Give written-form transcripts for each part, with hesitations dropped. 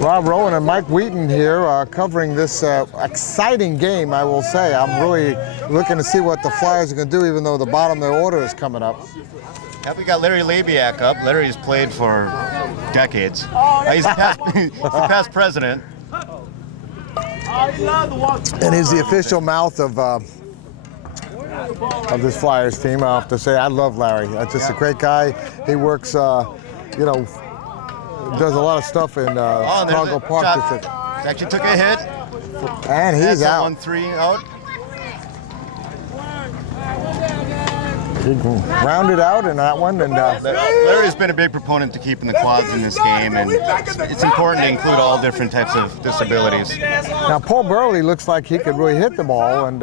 Rob Rowan and Mike Wheaton here covering this exciting game, I will say. I'm really looking to see what the Flyers are going to do, even though the bottom of their order is coming up. Yeah, we got Larry Labiak up. Larry's played for decades. He's the past president. And he's the official mouth of this Flyers team. I have to say, I love Larry. That's just a great guy. He works, you know, does a lot of stuff in Chicago Park District. Actually took a hit. And he's out. 1-3 out. He rounded out in that one. And Larry's been a big proponent to keeping the quads in this game, and it's important to include all different types of disabilities. Now, Paul Burley looks like he could really hit the ball, and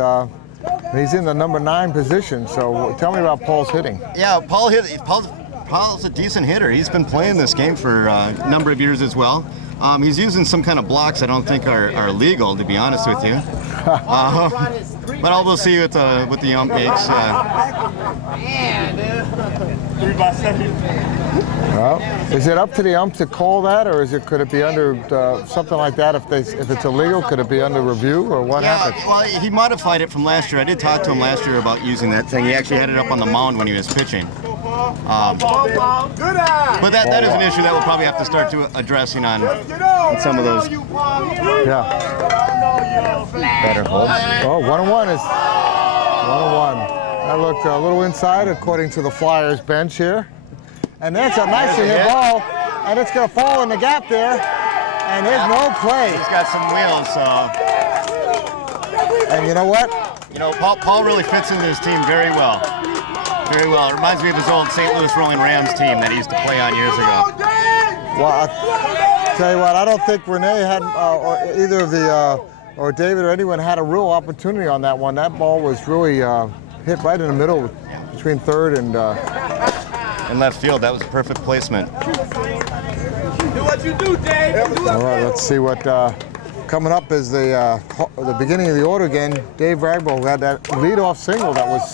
he's in the number 9 position. So tell me about Paul's hitting. Yeah, Paul's a decent hitter. He's been playing this game for a number of years as well. He's using some kind of blocks I don't think are legal, to be honest with you. But we'll see what the ump makes. Well, is it up to the ump to call that, or could it be under something like that? If it's illegal, could it be under review, or what happens? Well, he modified it from last year. I did talk to him last year about using that thing. He actually had it up on the mound when he was pitching. But that is an issue that we'll probably have to start addressing on some of those better holes. Oh, 1-1 is 1-1. That looked a little inside, according to the Flyers bench here. And that's a nicely hit ball, and it's going to fall in the gap there, and there's no play. He's got some wheels, so. And you know what? You know, Paul really fits into his team very well. Very well. It reminds me of his old St. Louis Rolling Rams team that he used to play on years ago. Well, I'll tell you what, I don't think Renee had, or either of the, or David or anyone had a real opportunity on that one. That ball was really hit right in the middle between third and in left field. That was a perfect placement. Do what you do, Dave. All right, let's see what coming up is the beginning of the order again. Dave Ragball had that leadoff single that was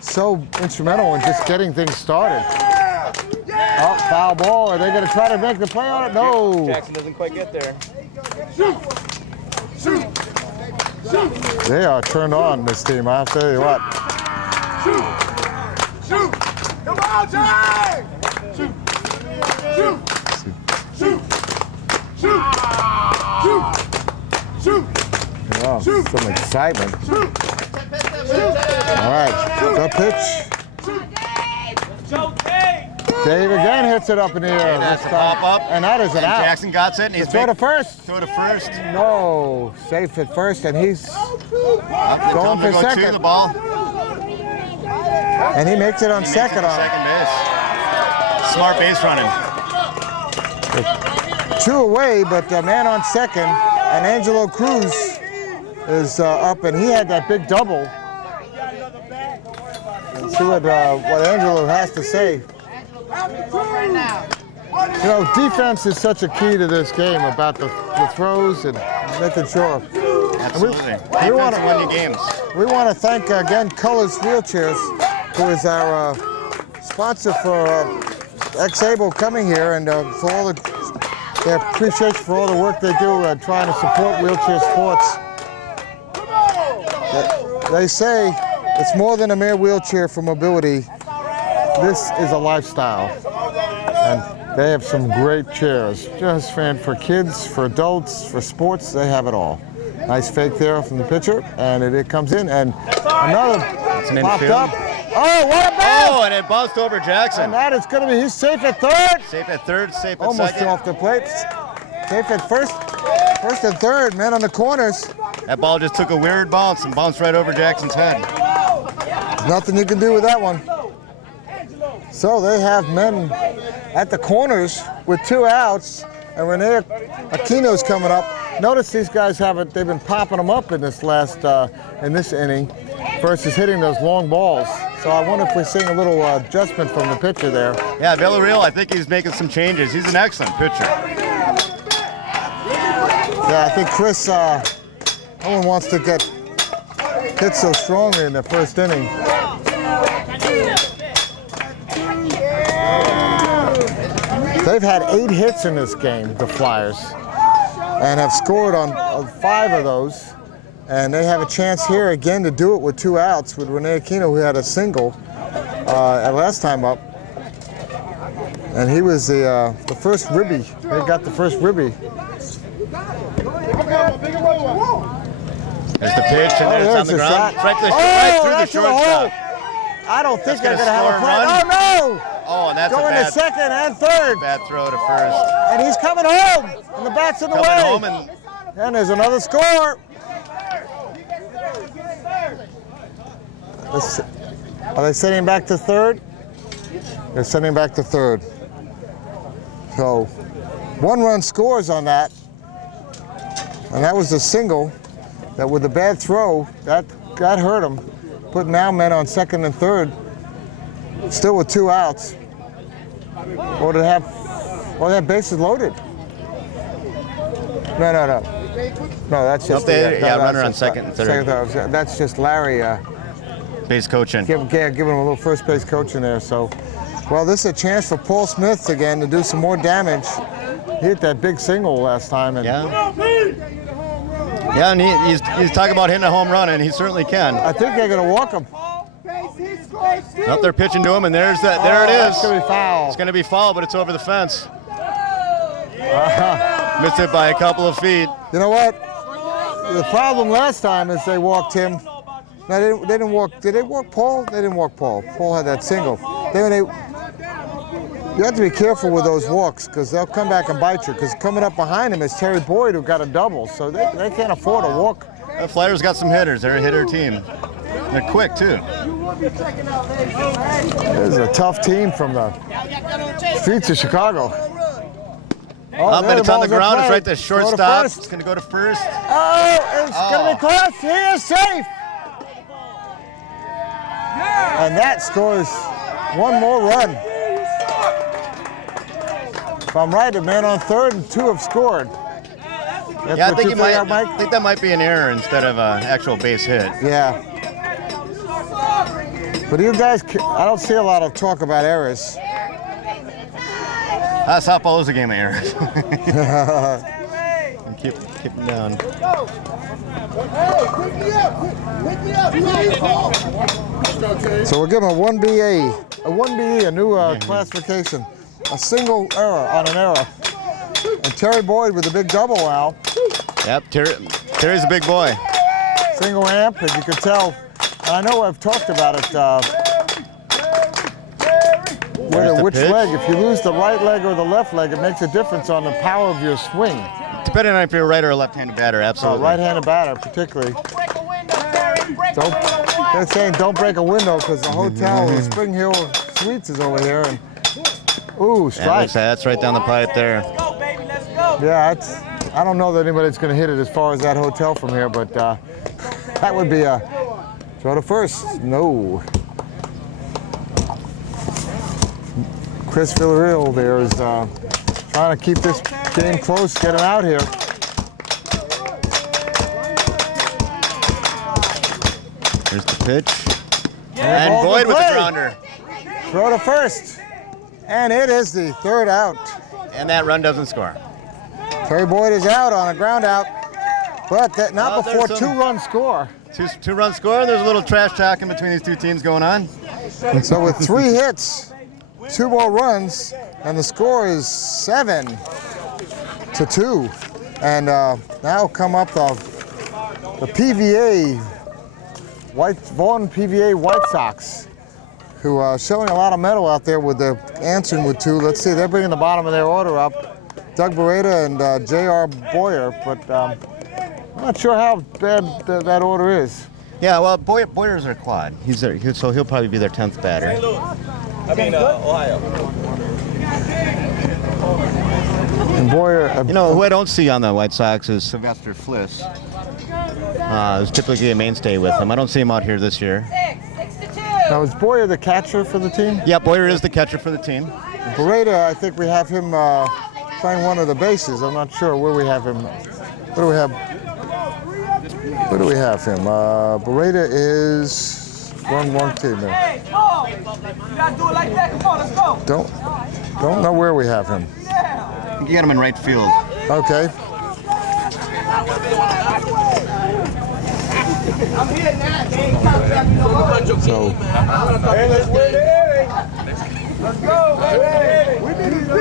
so instrumental in just getting things started. Oh, foul ball. Are they going to try to make the play on it? No. Jackson doesn't quite get there. They are turned on, this team. I'll tell you what. Shoot! Come on, Jay! Shoot! Shoot! Shoot! Shoot! Shoot! Oh, some excitement. All right, the pitch. Dave again hits it up in the air. And that's a pop up. And that is an out. Jackson got it. And he's throw to first. Throw to first. No, safe at first, and he's going for second. To the ball. And he makes it on second. Second base. Smart base running. 2 away, but the man on second, and Angelo Cruz is up, and he had that big double. Let's see what Angelo has to say. You know, defense is such a key to this game about the throws and making sure. Absolutely. We want to win the games. We want to thank again Colors Wheelchairs, who is our sponsor for X-Able coming here, and for all their appreciation for all the work they do trying to support wheelchair sports. They say it's more than a mere wheelchair for mobility. This is a lifestyle. And they have some great chairs, just for kids, for adults, for sports, they have it all. Nice fake there from the pitcher, and it comes in, and another popped up. Oh, what a bounce! Oh, and it bounced over Jackson. And that is going to be, he's safe at third. Safe at third, safe at Almost second. off the plate. Safe at first and third, man on the corners. That ball just took a weird bounce and bounced right over Jackson's head. There's nothing you can do with that one. So they have men at the corners with 2 outs, and Rene Aquino's coming up. Notice these guys they've been popping them up in this in this inning versus hitting those long balls. So I wonder if we're seeing a little adjustment from the pitcher there. Yeah, Villarreal, I think he's making some changes. He's an excellent pitcher. Yeah, I think Chris, no one wants to get hit so strongly in the first inning. They've had 8 hits in this game, the Flyers, and have scored on 5 of those. And they have a chance here again to do it with 2 outs with Rene Aquino, who had a single at last time up. And he was the first ribby. They got the first ribby. There's the pitch, and then it's on the ground. Right through the shortstop. I don't think they're That's going to have a gonna play. score a Oh, no! Oh, and that's Going a to second and third. bad throw to first. And he's coming home. And the bat's in the Coming way. home, and And there's another score. Are they sending him back to third? They're sending him back to third. So 1-run scores on that. And that was a single that with the bad throw, that hurt him. Put now men on second and third. Still with 2 outs. Or they have bases loaded. No. No, that's just runner on second and third. That's just Larry base coaching. giving him a little first base coaching there. So, well, this is a chance for Paul Smith again to do some more damage. He hit that big single last time. And yeah, and he's talking about hitting a home run, and he certainly can. I think they're going to walk him. Nope, they're pitching to him, and there it is. It's going to be foul. It's going to be foul, but it's over the fence. Missed it by a couple of feet. You know what? The problem last time is they walked him. No, they didn't walk. Did they walk Paul? They didn't walk Paul. Paul had that single. You have to be careful with those walks because they'll come back and bite you. Because coming up behind him is Terry Boyd, who got a double. So they can't afford to walk. The Flyers got some hitters. They're a hitter team. They're quick, too. This is a tough team from the streets of Chicago. But it's on the ground. It's right there. Go to Shortstop. first. It's going to go to first. Oh, it's going to be close. He is safe. And that scores 1 more run. If I'm right, a man on third and 2 have scored. That's Yeah, I what think you think, Mike? I think that might be an error instead of an actual base hit. Yeah. But you guys, I don't see a lot of talk about errors. Softball is a game of errors. keep them down. So we're giving a 1BA, a 1BE, a new classification. A single error on an error. And Terry Boyd with a big double now. Yep, Terry's a big boy. Single amp, as you can tell. And I know I've talked about it. Which pitch. leg? If you lose the right leg or the left leg, it makes a difference on the power of your swing. Depending on if you're a right or a left-handed batter, absolutely. Right-handed batter, particularly. They're saying don't break a window because the hotel, the Spring Hill Suites, is over here. And ooh, strike. That's right down the pipe there. Yeah, I don't know that anybody's going to hit it as far as that hotel from here, but that would be a throw to first. No. Chris Villarreal there is trying to keep this game close, get it out here. Here's the pitch. And Boyd with the grounder. Throw to first. And it is the 3rd out. And that run doesn't score. Terry Boyd is out on a ground out, but not before 2-run score. Two-run score. There's a little trash talking between these two teams going on. So with 3 hits, 2 more runs, and the score is 7-2. And now come up the PVA, Vaughan PVA White Sox, who are showing a lot of mettle out there with the answering with 2. Let's see, they're bringing the bottom of their order up. Doug Beretta and J.R. Boyer, but I'm not sure how bad that order is. Yeah, well, Boyer's their quad. So he'll probably be their 10th batter. Ohio. And Boyer, who I don't see on the White Sox is Sylvester Fliss. Who's typically a mainstay with them. I don't see him out here this year. Now, is Boyer the catcher for the team? Yeah, Boyer is the catcher for the team. Beretta, I think we have him playing one of the bases. I'm not sure where we have him. Where do we have him? Beretta is wrong team there. You gotta do it like that. Come on, let's go. Don't know where we have him. I think you got him in right field. Okay. So, Hey, let's win the inning. Let's go. Hey, we need to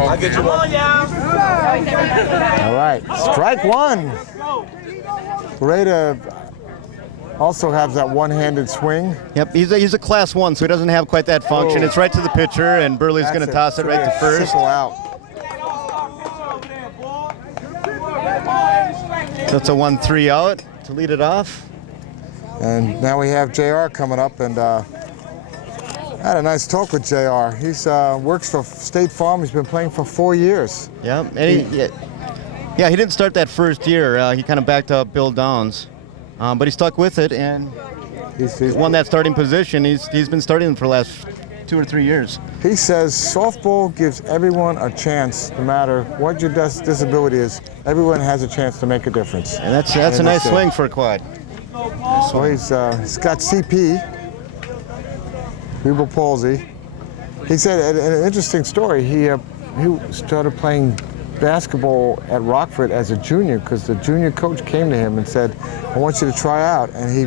I'll get you one. all right. Strike one. Rada also has that one-handed swing. Yep, he's a class 1, so he doesn't have quite that function. Oh. It's right to the pitcher, and Burley's going to That's toss it right to first. Simple out. That's a 1-3 out to lead it off. And now we have JR coming up, and I had a nice talk with JR. He's works for State Farm. He's been playing for 4 years. Yep, and he didn't start that first year. He kind of backed up Bill Downs, but he stuck with it and He's won that starting position. He's been starting for the last 2 or 3 years. He says softball gives everyone a chance, no matter what your disability is. Everyone has a chance to make a difference. And that's a nice swing for a quad. So he's got CP, cerebral palsy. He said an interesting story. He started playing basketball at Rockford as a junior because the junior coach came to him and said, "I want you to try out." And he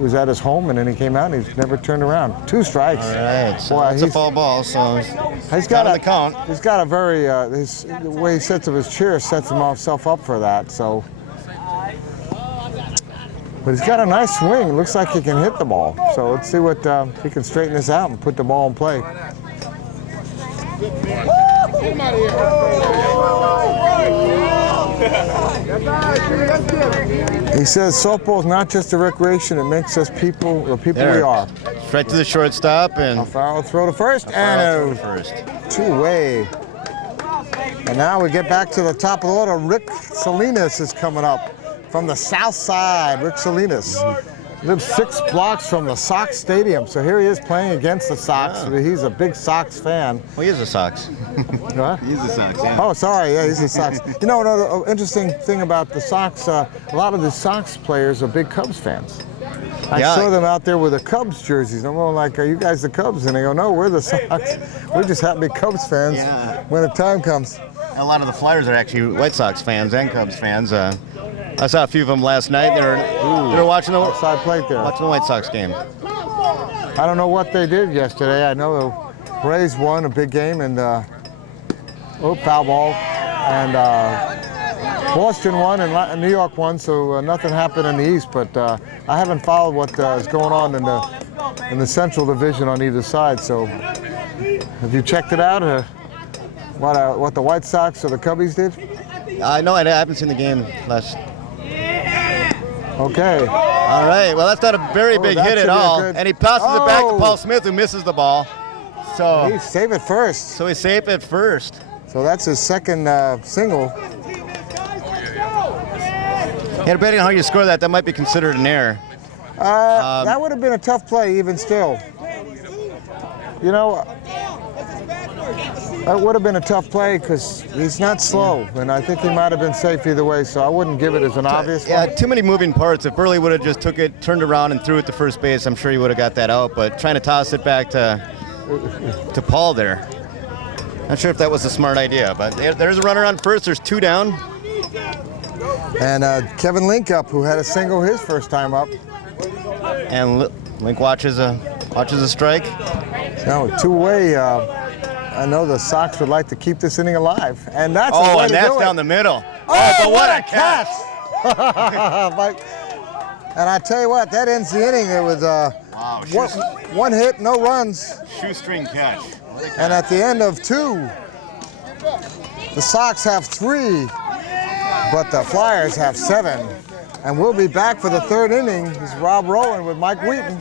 was at his home, and then he came out and he's never turned around. 2 strikes. All right, so Boy, that's a foul ball, so he's got the count. He's got a very the way he sets up his chair sets himself up for that. So, but he's got a nice swing. Looks like he can hit the ball. So let's see what he can straighten this out and put the ball in play. He says softball is not just a recreation; it makes us people, the people we are. Right to the shortstop and Alfaro throw to first, throw and to first. two-way. And now we get back to the top of the order. Rick Salinas is coming up from the south side. Rick Salinas lives 6 blocks from the Sox Stadium. So here he is playing against the Sox. Yeah. He's a big Sox fan. Well, he is a Sox. What? He's a Sox, yeah. Oh, sorry. Yeah, he's a Sox. You know, another interesting thing about the Sox, a lot of the Sox players are big Cubs fans. I saw them out there with the Cubs jerseys. I'm going like, "Are you guys the Cubs?" And they go, "No, we're the Sox. We're just happy Cubs fans when the time comes." A lot of the Flyers are actually White Sox fans and Cubs fans. I saw a few of them last night. They were watching the Outside plate there. White Sox game. I don't know what they did yesterday. I know the Rays won a big game, and foul ball, and Boston won and New York won. So nothing happened in the East. But I haven't followed what is going on in the Central Division on either side. So have you checked it out? What the White Sox or the Cubbies did? I know I haven't seen the game last. Okay. All right. Well, that's not a very big that hit should at be a all, good- and he passes it back to Oh. Paul Smith, who misses the ball. So He saved it first. he's safe at first. So that's his second single. Yeah, depending on how you score that might be considered an error. That would have been a tough play, even still. You know, that would have been a tough play because he's not slow, and I think he might have been safe either way. So I wouldn't give it as an obvious Yeah, one. too many moving parts. If Burley would have just took it, turned around, and threw it to first base, I'm sure he would have got that out. But trying to toss it back to Paul there, not sure if that was a smart idea. But there's a runner on first. There's 2 down. And Kevin Linkup, who had a single his first time up. And Link watches a strike. No, 2-way. I know the Sox would like to keep this inning alive, and that's Oh, a way and to that's do down it. the middle. Oh, but what a catch! And I tell you what, that ends the inning. It was one hit, no runs, Shoestring catch. and at the end of 2, the Sox have 3, but the Flyers have 7. And we'll be back for the 3rd inning. This is Rob Rowland with Mike Wheaton.